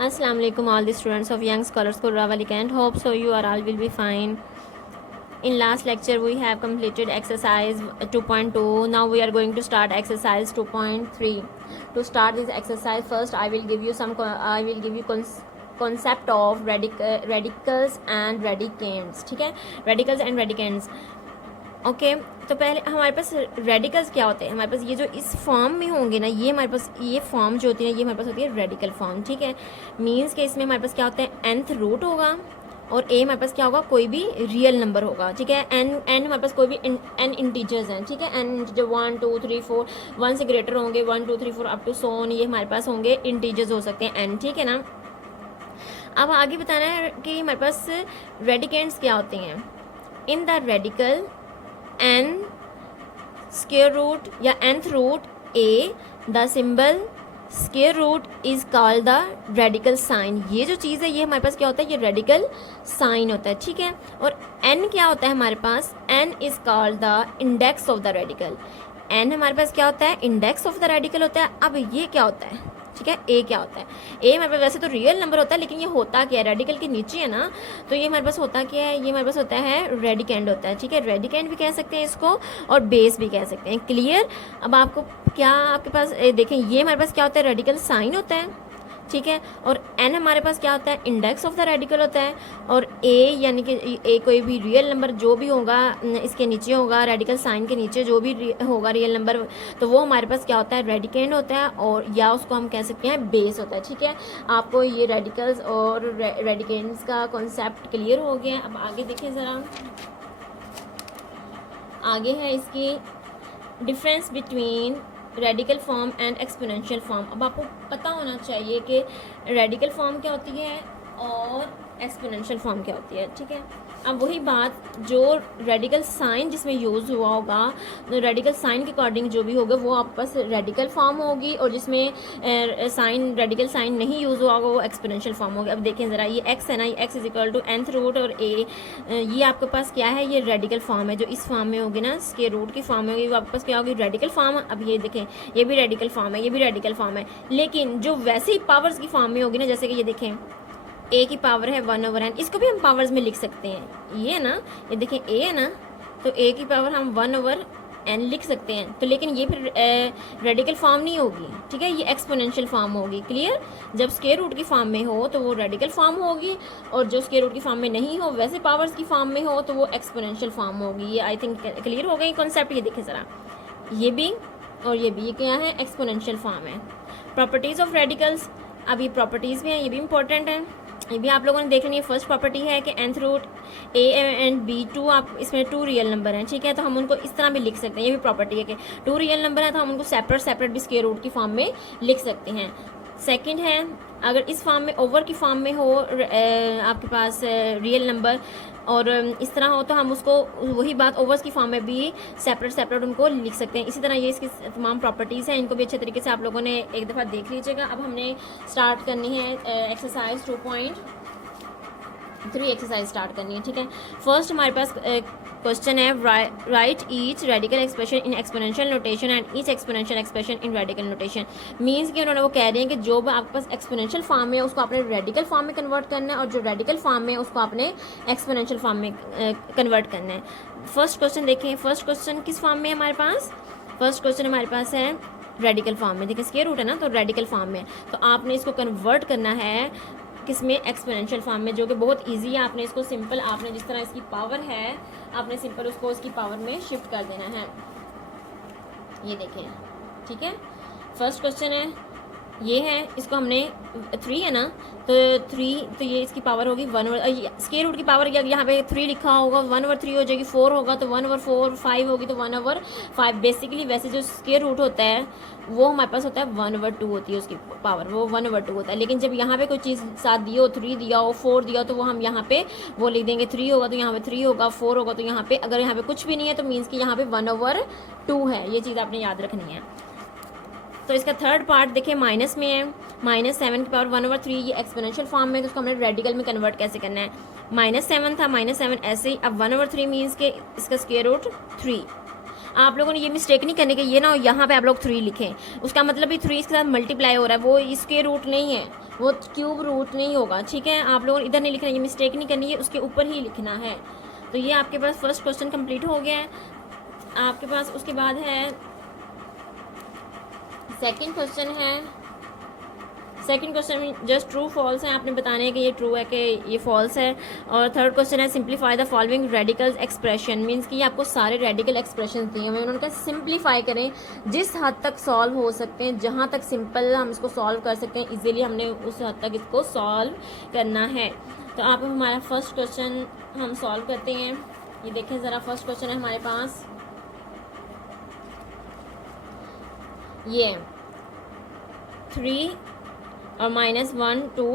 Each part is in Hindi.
Assalamu alaikum all the students of Young Scholars Kurawali and hope so you are all will be fine. In last lecture we have completed exercise 2.2. Now we are going to start exercise 2.3. To start this exercise, first I will give you concept of radicals and radicands. ठीक है, radicals and radicands. ओके तो पहले हमारे पास रेडिकल्स क्या होते हैं। हमारे पास ये जो इस फॉर्म में होंगे ना, ये हमारे पास ये फॉर्म जो होती है ये हमारे पास होती है रेडिकल फॉर्म। ठीक है, मीन्स के इसमें हमारे पास क्या होता है, nth रूट होगा और a हमारे पास क्या होगा, कोई भी रियल नंबर होगा। ठीक है, n हमारे पास कोई भी n इंटीजर्स हैं। ठीक है, n जो 1 2 3 4 1 से ग्रेटर होंगे, 1 2 3 4 अप टू सो ऑन, ये हमारे पास होंगे इंटीजर्स हो सकते हैं n। ठीक है ना, अब आगे बताना है कि हमारे पास रेडिकेंड्स क्या होते हैं। In the radical n square root या nth root a, the symbol square root is called the radical sign. ये जो चीज़ है ये हमारे पास क्या होता है, ये रेडिकल साइन होता है। ठीक है, और n क्या होता है हमारे पास, n is called the index of the radical. n हमारे पास क्या होता है, इंडेक्स ऑफ द रेडिकल होता है। अब ये क्या होता है, ठीक है, a क्या होता है, a हमारे पास वैसे तो रियल नंबर होता है, लेकिन ये होता क्या है, रेडिकल के नीचे है ना, तो ये हमारे पास होता क्या है, ये हमारे पास होता है रेडिकेंड होता है। ठीक है, रेडिकेंड भी कह सकते हैं इसको और बेस भी कह सकते हैं। क्लियर। अब आपको क्या आपके पास देखें, ये हमारे पास क्या होता है, रेडिकल साइन होता है। ठीक है, और n हमारे पास क्या होता है, इंडेक्स ऑफ द रेडिकल होता है। और a यानी कि a कोई भी रियल नंबर जो भी होगा इसके नीचे होगा, रेडिकल साइन के नीचे जो भी होगा रियल नंबर, तो वो हमारे पास क्या होता है, रेडिकेंड होता है, और या उसको हम कह सकते हैं बेस होता है। ठीक है, आपको ये रेडिकल्स और रेडिकेंड्स का कॉन्सेप्ट क्लियर हो गया। अब आगे देखें ज़रा, आगे है इसकी difference between radical form and exponential form. अब आपको पता होना चाहिए कि रेडिकल फॉर्म क्या होती है और एक्सपोनेंशियल फॉर्म क्या होती है। ठीक है, अब वही बात, जो रेडिकल साइन जिसमें यूज़ हुआ होगा, रेडिकल साइन के अकॉर्डिंग जो भी होगा वो आपके पास रेडिकल फॉर्म होगी, और जिसमें साइन रेडिकल साइन नहीं यूज़ हुआ होगा वो एक्सपोनेंशियल फॉर्म होगी। अब देखें ज़रा, ये x है ना, ये x is equal to nth root और a, ये आपके पास क्या है, ये रेडिकल फॉर्म है। जो इस फॉर्म में होगी ना, स्क्वायर रूट की फॉर्म में होगी, वो आपके पास क्या होगी, रेडिकल फॉर्म। अब ये देखें, ये भी रेडिकल फॉर्म है, ये भी रेडिकल फॉर्म है, लेकिन जो वैसे ही पावर्स की फॉर्म में होगी ना, जैसे कि ये देखें a की पावर है 1/n, इसको भी हम पावर्स में लिख सकते हैं। ये ना, ये देखें a है ना, तो a की पावर हम 1/n लिख सकते हैं। तो लेकिन ये फिर रेडिकल फॉर्म नहीं होगी। ठीक है, ये एक्सपोनेंशियल फॉर्म होगी। क्लियर। जब स्क्वायर रूट की फॉर्म में हो तो वो रेडिकल फॉर्म होगी, और जो स्क्वायर रूट की फॉर्म में नहीं हो, वैसे पावर्स की फॉर्म में हो, तो वो एक्सपोनेंशियल फॉर्म होगी। ये आई थिंक क्लियर हो गई कॉन्सेप्ट। ये देखें ज़रा, ये भी और ये भी, ये क्या है, एक्सपोनेंशियल फॉर्म है। प्रॉपर्टीज़ ऑफ रेडिकल्स, अब ये प्रॉपर्टीज़ भी हैं, ये भी इंपॉर्टेंट है, ये भी आप लोगों ने देख लेनी है। फर्स्ट प्रॉपर्टी है कि nth root a and b 2, आप इसमें 2 रियल नंबर हैं। ठीक है, तो हम उनको इस तरह भी लिख सकते हैं। ये भी प्रॉपर्टी है कि 2 रियल नंबर है तो हम उनको सेपरेट भी स्क्वायर रूट की फॉर्म में लिख सकते हैं। सेकंड है, अगर इस फॉर्म में ओवर की फॉर्म में हो आपके पास रियल नंबर, और इस तरह हो तो हम उसको वही बात ओवर्स की फॉर्म में भी सेपरेट उनको लिख सकते हैं। इसी तरह ये इसकी तमाम प्रॉपर्टीज़ हैं, इनको भी अच्छे तरीके से आप लोगों ने एक दफ़ा देख लीजिएगा। अब हमने स्टार्ट करनी है एक्सरसाइज 2.3 एक्सरसाइज स्टार्ट करनी है। ठीक है, फर्स्ट हमारे पास क्वेश्चन है, right each radical expression in exponential notation and each exponential expression in radical notation. Means कि उन्होंने वो कह रहे हैं कि जो आपके पास एक्सपोनेंशियल फॉर्म में उसको आपने रेडिकल फॉर्म में कन्वर्ट करना है, और जो रेडिकल फॉर्म में उसको आपने एक्सपोनेंशियल फॉर्म में कन्वर्ट करना है। फर्स्ट क्वेश्चन देखें, फर्स्ट क्वेश्चन किस फॉर्म में है हमारे पास, फर्स्ट क्वेश्चन हमारे पास है रेडिकल फॉर्म में। देखिए स्क्वायर रूट है ना, तो रेडिकल फॉर्म में, तो आपने इसको कन्वर्ट करना है किसमें, एक्सपोनेंशियल फॉर्म में, जो कि बहुत इजी है। आपने इसको सिंपल, आपने जिस तरह इसकी पावर है, आपने सिंपल उसको इसकी पावर में शिफ्ट कर देना है। ये देखें, ठीक है, फर्स्ट क्वेश्चन है, ये है, इसको हमने 3 है ना, तो 3, तो ये इसकी पावर होगी 1/, स्क्वायर रूट की पावर यहाँ पे 3 लिखा होगा, 1/3 हो जाएगी, 4 होगा तो 1/4, 5 होगी तो 1/5। बेसिकली वैसे जो स्क्वायर रूट होता है वो हमारे पास होता है 1/2 होती है उसकी पावर, वो 1/2 होता है। लेकिन जब यहाँ पे कोई चीज़ साथ दी हो, 3 दिया हो, 4 दिया हो, तो वो हम यहाँ पे वो लिख देंगे, 3 होगा तो यहाँ पे 3 होगा, 4 होगा तो यहाँ पे, अगर यहाँ पे कुछ भी नहीं है तो मीन्स कि यहाँ पे 1/2 है। ये चीज़ आपने याद रखनी है। तो इसका थर्ड पार्ट देखिए माइनस में है, -7 की पावर 1/3, ये एक्सपोनेंशियल फॉर्म में, तो उसको हमने रेडिकल में कन्वर्ट कैसे करना है। -7 था, -7 ऐसे ही, अब 1/3 मीन्स के इसका स्क्वायर रूट 3। आप लोगों ने ये मिस्टेक नहीं करने के, ये ना यहाँ पे आप लोग 3 लिखें, उसका मतलब भी 3 इसके साथ मल्टीप्लाई हो रहा है, वो स्क्वायर रूट नहीं है, वो क्यूब रूट नहीं होगा, ठीक है। आप लोगों को इधर नहीं लिखना, ये मिस्टेक नहीं करनी है, उसके ऊपर ही लिखना है। तो ये आपके पास फर्स्ट क्वेश्चन कंप्लीट हो गया है आपके पास। उसके बाद है सेकंड क्वेश्चन है। सेकंड क्वेश्चन में जस्ट ट्रू फॉल्स है, आपने बताना है कि ये ट्रू है कि ये फॉल्स है। और थर्ड क्वेश्चन है simplify the following radical expression, means कि आपको सारे रेडिकल एक्सप्रेशन दिए हुए हैं, उन्होंने कहा सिंप्लीफाई करें जिस हद तक सॉल्व हो सकते हैं, जहाँ तक सिंपल हम इसको सॉल्व कर सकते हैं इजीली, हमने उस हद तक इसको सॉल्व करना है। तो आप हमारा फर्स्ट क्वेश्चन हम सॉल्व करते हैं। ये देखें ज़रा, फर्स्ट क्वेश्चन है हमारे पास ये 3 और -1 to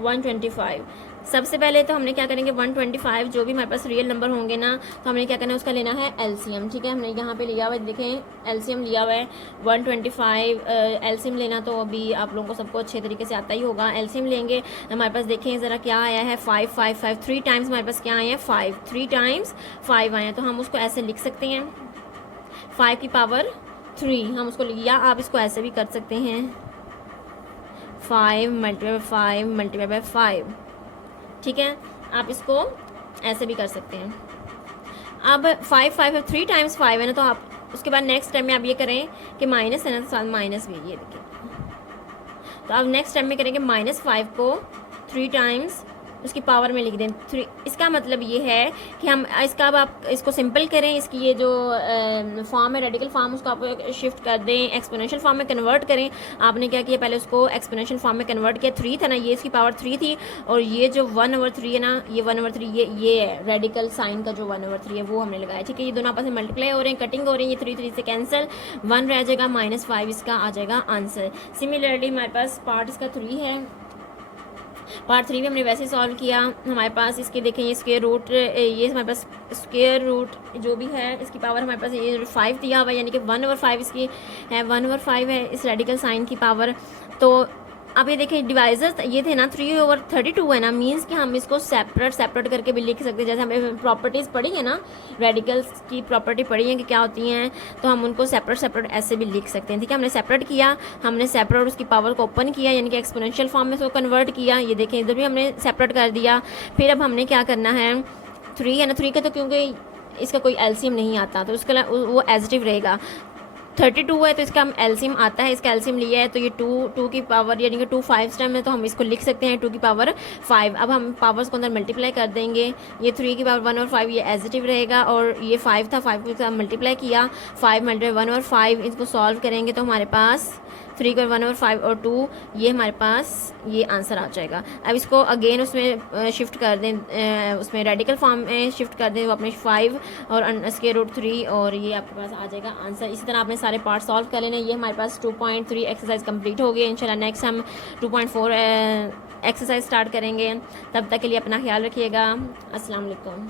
125। सबसे पहले तो हमने क्या करेंगे, 125 जो भी हमारे पास रियल नंबर होंगे ना, तो हमने क्या करना है, उसका लेना है एलसीएम, ठीक है। हमने यहाँ पे लिया हुआ है, देखें एलसीएम लिया हुआ है 125। एलसीएम लेना तो अभी आप लोगों को सबको अच्छे तरीके से आता ही होगा। एलसीएम लेंगे, हमारे पास देखें ज़रा क्या आया है, 5 5 5 3 टाइम्स हमारे पास क्या आए हैं, 5 3 टाइम्स 5 आए हैं। तो हम उसको ऐसे लिख सकते हैं 5 की पावर 3, हम उसको लिया। आप इसको ऐसे भी कर सकते हैं 5 मल्टीप्लाई बाई 5 मल्टीप्लाई बाई 5, ठीक है। आप इसको ऐसे भी कर सकते हैं। अब 5 5 3 टाइम्स 5 है ना, तो आप उसके बाद नेक्स्ट टाइम में आप ये करें कि माइनस है ना, तो साथ माइनस भी, ये देखिए। तो आप नेक्स्ट टाइम में करेंगे -5 को 3 टाइम्स उसकी पावर में लिख दें 3। इसका मतलब ये है कि हम इसका, अब आप इसको सिंपल करें, इसकी ये जो फॉर्म है रेडिकल फॉर्म, उसको आप शिफ्ट कर दें, एक्सपोनेंशियल फॉर्म में कन्वर्ट करें। आपने क्या किया, पहले उसको एक्सपोनेंशियल फॉर्म में कन्वर्ट किया। 3 था ना, ये इसकी पावर 3 थी, और ये जो 1/3 है ना, ये 1/3 ये है रेडिकल साइन का जो 1/3 है वो हमने लगाया, ठीक है। ये दोनों आपस में मल्टीप्लाई हो रहे हैं, कटिंग हो रही है, ये 3 3 से कैंसिल, 1 रह जाएगा, -5 इसका आ जाएगा आंसर। सिमिलरली हमारे पास पार्ट इसका 3 है, पार्ट 3 में हमने वैसे सॉल्व किया। हमारे पास इसके देखें ये स्क्वायर रूट, ये हमारे पास स्क्वायर रूट जो भी है इसकी पावर हमारे पास ये 5 दिया हुआ है, यानी कि 1/5 इसकी है, 1/5 है इस रेडिकल साइन की पावर। तो अब ये देखें डिवाइजर्स ये थे ना 3/32 है ना, मींस कि हम इसको सेपरेट करके भी लिख सकते हैं। जैसे हमें प्रॉपर्टीज़ पढ़ी है ना, रेडिकल्स की प्रॉपर्टी पढ़ी है कि क्या होती हैं, तो हम उनको सेपरेट ऐसे भी लिख सकते हैं, ठीक है। हमने सेपरेट किया, हमने सेपरेट उसकी पावर को ओपन किया, यानी कि एक्सपोनेंशियल फॉर्म में उसको कन्वर्ट किया। ये देखें इधर भी हमने सेपरेट कर दिया। फिर अब हमने क्या करना है, 3 है ना, 3 का तो क्योंकि इसका कोई एलसीएम नहीं आता, तो उसका वो एजिटिव रहेगा। 32 है तो इसका हम एलसीएम आता है, इसका एलसीएम लिया है, तो ये 2 की पावर यानी कि 2 5 टाइम है, तो हम इसको लिख सकते हैं 2 की पावर 5। अब हम पावर्स को अंदर मल्टीप्लाई कर देंगे, ये 3 की पावर 1 और 5 ये एजिटिव रहेगा, और ये 5 था, 5 को मल्टीप्लाई किया, 5 मल्टीप्लाई 1 और 5, इसको सॉल्व करेंगे तो हमारे पास 3 को 1 और 5 और 2, ये हमारे पास ये आंसर आ जाएगा। अब इसको अगेन उसमें शिफ्ट कर दें, उसमें रेडिकल फॉर्म में शिफ्ट कर दें, वो अपने 5 और स्क्वायर रूट 3, और ये आपके पास आ जाएगा आंसर। इसी तरह आपने सारे पार्ट सॉल्व कर लेने। ये हमारे पास 2.3 एक्सरसाइज कंप्लीट हो गई। इंशाल्लाह नेक्स्ट हम 2.4 एक्सरसाइज स्टार्ट करेंगे। तब तक के लिए अपना ख्याल रखिएगा। अस्सलाम वालेकुम।